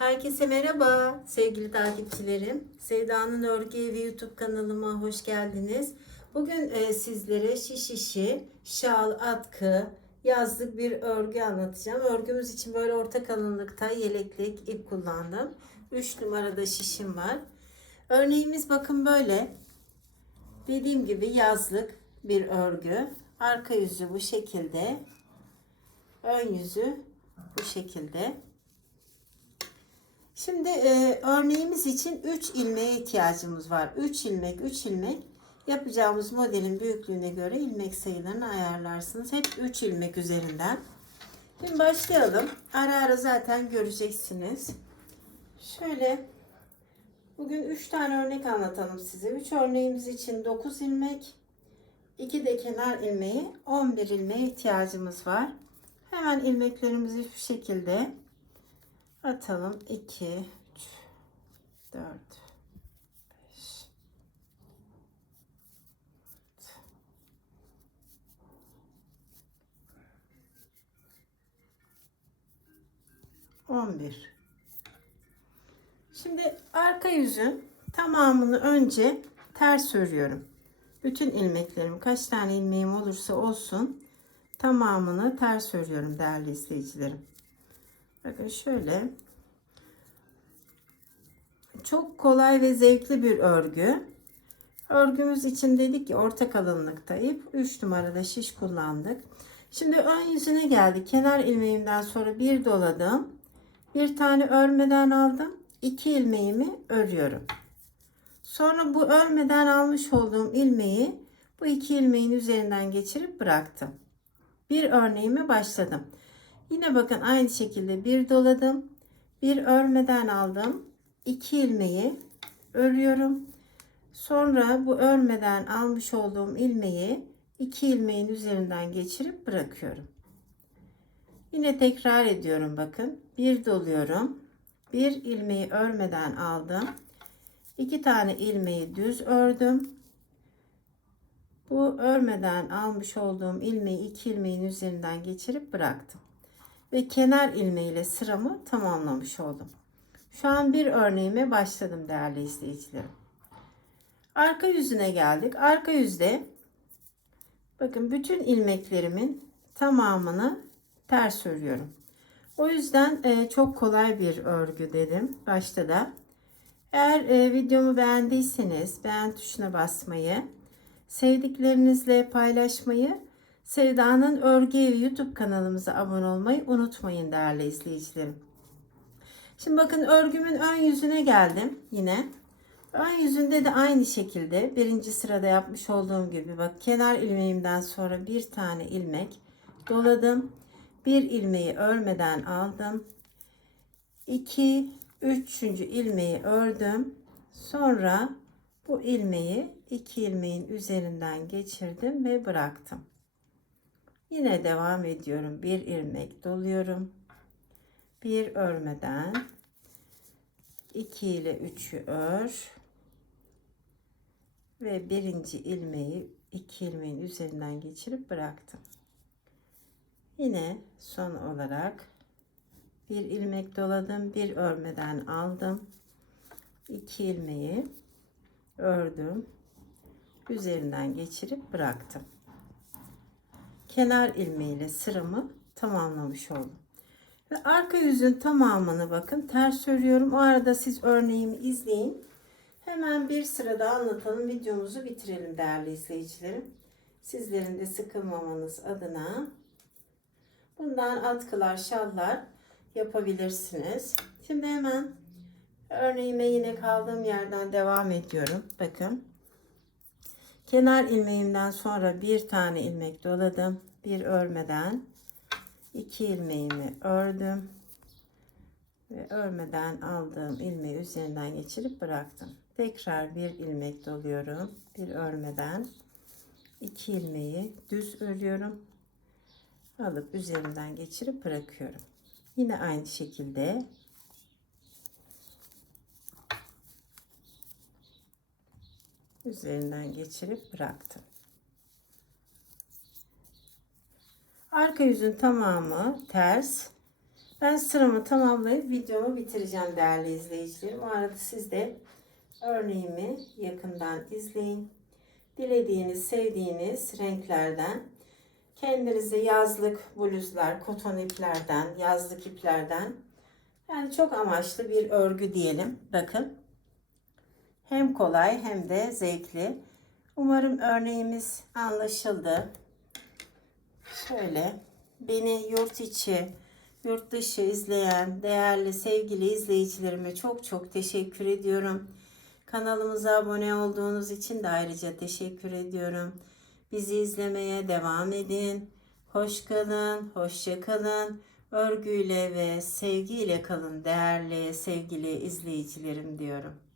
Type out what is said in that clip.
Herkese merhaba sevgili takipçilerim. Sevda'nın Örgü Evi YouTube kanalıma hoş geldiniz. Bugün e, sizlere şiş işi, şal, atkı, yazlık bir örgü anlatacağım. Örgümüz için böyle orta kalınlıkta yeleklik ip kullandım. 3 numarada şişim var. Örneğimiz bakın böyle. Dediğim gibi yazlık bir örgü. Arka yüzü bu şekilde. Ön yüzü bu şekilde. Şimdi e, örneğimiz için 3 ilmeğe ihtiyacımız var. 3 ilmek, 3 ilmek yapacağımız modelin büyüklüğüne göre ilmek sayılarını ayarlarsınız. Hep 3 ilmek üzerinden. Şimdi başlayalım. Ara ara zaten göreceksiniz. Şöyle bugün 3 tane örnek anlatalım size. 3 örneğimiz için 9 ilmek, 2 de kenar ilmeği, 11 ilmeğe ihtiyacımız var. Hemen ilmeklerimizi şu şekilde atalım. 2 3 4 5 11 Şimdi arka yüzün tamamını önce ters örüyorum. Bütün ilmeklerim kaç tane ilmeğim olursa olsun tamamını ters örüyorum değerli izleyicilerim. Bakın şöyle çok kolay ve zevkli bir örgü. Örgümüz için dedik ki orta kalınlıkta ip 3 numarada şiş kullandık. Şimdi ön yüzüne geldik. Kenar ilmeğimden sonra bir doladım. Bir tane örmeden aldım. 2 ilmeğimi örüyorum. Sonra bu örmeden almış olduğum ilmeği bu iki ilmeğin üzerinden geçirip bıraktım. Bir örneğime başladım. Yine bakın aynı şekilde bir doladım. Bir örmeden aldım. 2 ilmeği örüyorum. Sonra bu örmeden almış olduğum ilmeği 2 ilmeğin üzerinden geçirip bırakıyorum. Yine tekrar ediyorum bakın. Bir doluyorum. Bir ilmeği örmeden aldım. 2 tane ilmeği düz ördüm. Bu örmeden almış olduğum ilmeği iki ilmeğin üzerinden geçirip bıraktım. Ve kenar ilmeğiyle sıramı tamamlamış oldum. Şu an bir örneğime başladım değerli izleyicilerim. Arka yüzüne geldik. Arka yüzde bakın bütün ilmeklerimin tamamını ters örüyorum. O yüzden e, çok kolay bir örgü dedim başta da. Eğer e, videomu beğendiyseniz beğen tuşuna basmayı, sevdiklerinizle paylaşmayı, Sevda'nın Örgü Evi YouTube kanalımıza abone olmayı unutmayın değerli izleyicilerim. Şimdi bakın örgümün ön yüzüne geldim yine. Ön yüzünde de aynı şekilde birinci sırada yapmış olduğum gibi bak kenar ilmeğimden sonra bir tane ilmek doladım. Bir ilmeği örmeden aldım. 2 3. ilmeği ördüm. Sonra bu ilmeği iki ilmeğin üzerinden geçirdim ve bıraktım. Yine devam ediyorum. Bir ilmek doluyorum. Bir örmeden 2 ile 3'ü ör ve birinci ilmeği iki ilmeğin üzerinden geçirip bıraktım. Yine son olarak bir ilmek doladım, bir örmeden aldım. 2 ilmeği ördüm. Üzerinden geçirip bıraktım. Kenar ilmeğiyle sıramı tamamlamış oldum. Ve arka yüzün tamamını bakın ters örüyorum. O arada siz örneğimi izleyin. Hemen bir sırada anlatalım. Videomuzu bitirelim değerli izleyicilerim. Sizlerin de sıkılmamanız adına bundan atkılar, şallar yapabilirsiniz. Şimdi hemen örneğime yine kaldığım yerden devam ediyorum. Bakın. Kenar ilmeğimden sonra bir tane ilmek doladım. Bir örmeden iki ilmeğimi ördüm. Ve örmeden aldığım ilmeği üzerinden geçirip bıraktım. Tekrar bir ilmek doluyorum. Bir örmeden iki ilmeği düz örüyorum. Alıp üzerinden geçirip bırakıyorum. Yine aynı şekilde üzerinden geçirip bıraktım. Arka yüzün tamamı ters. Ben sıramı tamamlayıp videomu bitireceğim değerli izleyicilerim. O arada siz de örneğimi yakından izleyin. Dilediğiniz, sevdiğiniz renklerden kendinize yazlık bluzlar, koton iplerden, yazlık iplerden yani çok amaçlı bir örgü diyelim. Bakın. Hem kolay hem de zevkli. Umarım örneğimiz anlaşıldı. Şöyle beni yurt içi, yurt dışı izleyen değerli sevgili izleyicilerime çok çok teşekkür ediyorum. Kanalımıza abone olduğunuz için de ayrıca teşekkür ediyorum. Bizi izlemeye devam edin. Hoş kalın, hoşça kalın. Örgüyle ve sevgiyle kalın değerli sevgili izleyicilerim diyorum.